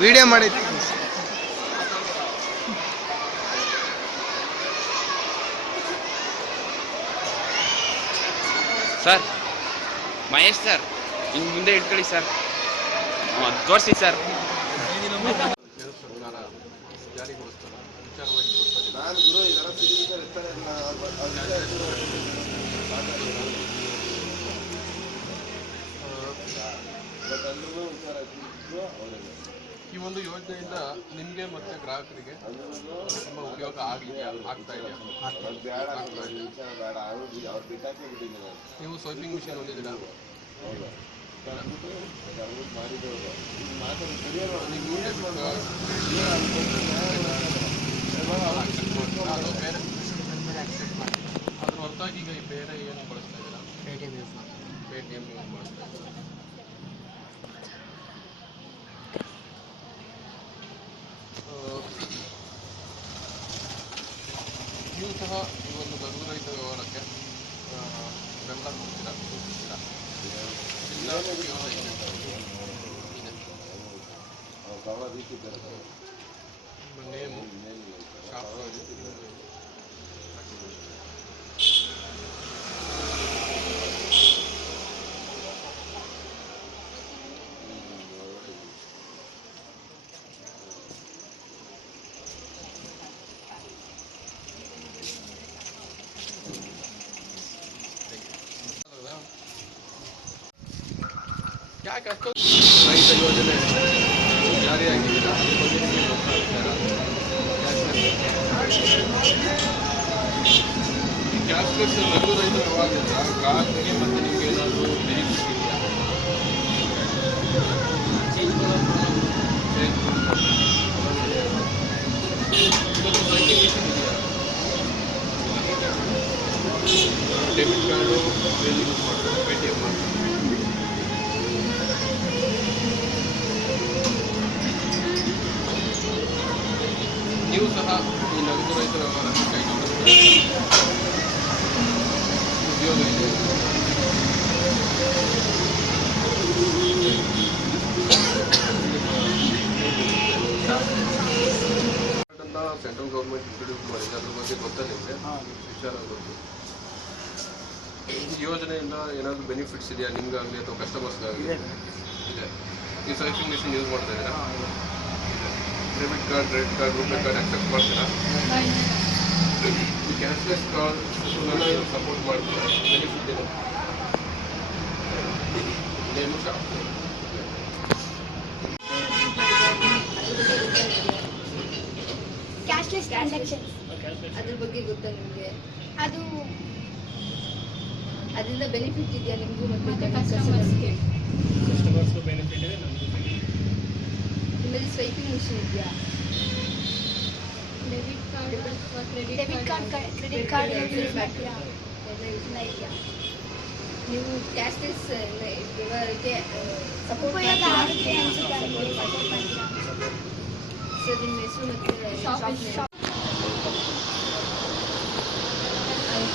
Video ಮಾಡೈತಿ sir. Mahesh sir, ಇನ್ನು ಮುಂದೆ ಇಟ್ಕೊಳ್ಳಿ ಸರ್. ತೋರಿಸಿ ಸರ್. ಈ ಒಂದು ಯೋಜನೆಯಿಂದ ನಿಮಗೆ ಮತ್ತು ಗ್ರಾಹಕರಿಗೆ ತುಂಬ ಉಪಯೋಗ ಆಗ್ತಾ ಇದೆಯಾ? ನೀವು ಸ್ವೈಪಿಂಗ್ ಮಿಷಿನ್ ಹೊಂದಿದ್ದೀರಾ? ಅದು ಬೇರೆ ಅದ್ರ ಹೊರತಾಗಿ ಈಗ ಬೇರೆ ಏನು ಬಳಸ್ತಾ ಇದ್ದೀರಾ? ಪೇಟಿಎಮ್ ಯೂಸ್ ಮಾಡ್ತಾ ಇದ್ದೀರಾ? ನೀವು ಸಹ ಈ ಒಂದು ನಗದು ರಹಿತ ವ್ಯವಹಾರಕ್ಕೆ ಬೆಂಬಲ ಕೊಡ್ತೀರಾ? ನೇಮು ಶಾಪ್ ಯಾಕೆ ಅಷ್ಟೊಂದು ರೈತ ಯೋಜನೆ ಜಾರಿಯಾಗಿಲ್ಲ? ಅದ್ರ ಬಗ್ಗೆ ನಿಮಗೆ ಗೊತ್ತಾಗ್ತಾರ? ಈ ಕ್ಯಾಶ್ಲೆಸ್ ನಗದು ರಹಿತ ವ್ಯವಹಾರದಿಂದ ಗ್ರಾಹಕರಿಗೆ ಮತ್ತು ನಿಮ್ಗೆ ಏನಾದರೂ ಬೆನಿಫಿಟ್ ಇದೆಯಾ? ಇದೊಂದು ಸ್ವೈಪಿಂಗ್ ಮಿಷಿನ್ ಇದೆಯಾ? ಡೆಬಿಟ್ ಕಾರ್ಡು ಯೂಸ್ ಮಾಡ್ತಾರೆ, ಪೇಟಿಎಮ್ ಮಾಡ್ತಾರೆ. ನೀವು ಸಹ ಈ ನಗದು ರಹಿತ ವ್ಯವಹಾರಕ್ಕೆ ಕೈಗೊಂಡಿದ್ದೀರಾ? ಉದ್ಯೋಗ ಇದೆ. ಸೆಂಟ್ರಲ್ ಗೌರ್ಮೆಂಟ್ ಇಂಟ್ರೊಡ್ಯೂಸ್ ಮಾಡಿದೆ, ಅದ್ರ ಬಗ್ಗೆ ಗೊತ್ತಾ ನಿಮಗೆ? ವಿಚಾರ ಗೊತ್ತು. ಈ ಯೋಜನೆಯಿಂದ ಏನಾದರೂ ಬೆನಿಫಿಟ್ಸ್ ಇದೆಯಾ ನಿಮ್ಗಾಗಲಿ ಅಥವಾ ಕಸ್ಟಮರ್ಸ್ಗಾಗಲಿ? ಇದೆ. ಈ ಸ್ವೈಪಿಂಗ್ ಮಿಷಿನ್ ಯೂಸ್ ಮಾಡ್ತಾ ಇದ್ದೀರಾ? Debit card, credit card, RuPay card accept ಮಾಡ್ತೀರಾ? ಈ ಕ್ಯಾಶ್ಲೆಸ್ ಕಾರ್ಡ್ ಸಪೋರ್ಟ್ ಮಾಡ್ತೀರಾ? ಬೆನಿಫಿಟ್ ಇದೆ. ನೇಮು ಶಾಪ್ ಕ್ಯಾಶ್ಲೆಸ್ ಟ್ರಾನ್ಸಾಕ್ಷನ್ ಅದ್ರ ಬಗ್ಗೆ ಗೊತ್ತಾ ನಿಮಗೆ? ಅದರಿಂದ ಬೆನಿಫಿಟ್ ಇದೆಯಾ ನಿಮಗೂ ಮತ್ತು ಕಸ್ಟಮರ್ಸ್ಗೆ ಬೆನಿಫಿಟ್ ಇದೆ, ನಮಗೂ ಬೆನಿಫಿಟ್. ನಿಮ್ಮಲ್ಲಿ ಸ್ವೈಪಿಂಗ್ ಮಿಷಿನ್ ಇದೆಯಾ? Debit card credit card use ಮಾಡ್ತೀರಾ? ಎಲ್ಲ ಯೋಜನೆ ಇದೆಯಾ? ನೀವು ಕ್ಯಾಶ್ಲೆಸ್ ವ್ಯವಹಾರಕ್ಕೆ ಸಪೋರ್ಟ್ ಆಗುತ್ತೆ ಅನ್ಸುತ್ತೆ. ಸರ್ ನಿಮ್ಮ ಹೆಸರು ಮತ್ತು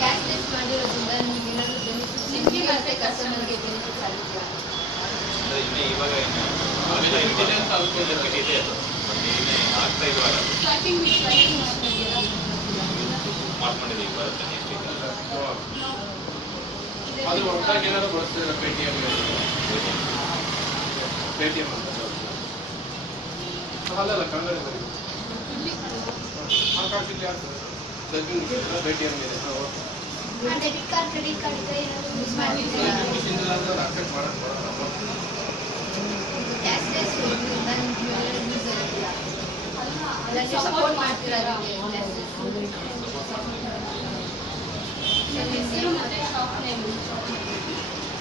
ಕ್ಯಾಶ್ಲೆಸ್ ಮಾಡಿರೋದ್ರಿಂದ ನಿಮ್ಗೆ ಏನಾದರೂ ಬೆನಿಫಿಟ್ಸ್ ನಿಮಗೆ ಮತ್ತು ಕಸ್ಟಮರ್ಗೆ ಬೆನಿಫಿಟ್ಸ್ ಆಗುತ್ತಾ? ಅದ್ರ ಹೊರತಾಗಿ ಏನಾದ್ರು ಬಳಸ್ತೀರಾ? ಪೇಟಿಎಮ್ ಅಂತ ಅಲ್ಲಲ್ಲ, ಕನ್ನಡದಲ್ಲಿ ಸ್ವೈಪಿಂಗ್ ಮಿಷಿನ್ ಪೇಟಿಎಮ್ ಇದೆ. ಡೆಬಿಟ್ ಕಾರ್ಡ್ ಕ್ರೆಡಿಟ್ ಕಾರ್ಡ್ ಇದೆ, ಏನಾದರೂ ಯೂಸ್ ಮಾಡ್ತೀರಾ? ಮಿಷಿನ್ ಅಕ್ಸೆಪ್ಟ್ ಮಾಡೋದು ಬರಲ್ಲ. ಕ್ಯಾಶ್ಲೆಸ್ ಸಪೋರ್ಟ್ ಮಾಡ್ತೀರಾ? ಹೆಸರು ಮತ್ತು ಶಾಪ್ ನೇಮ್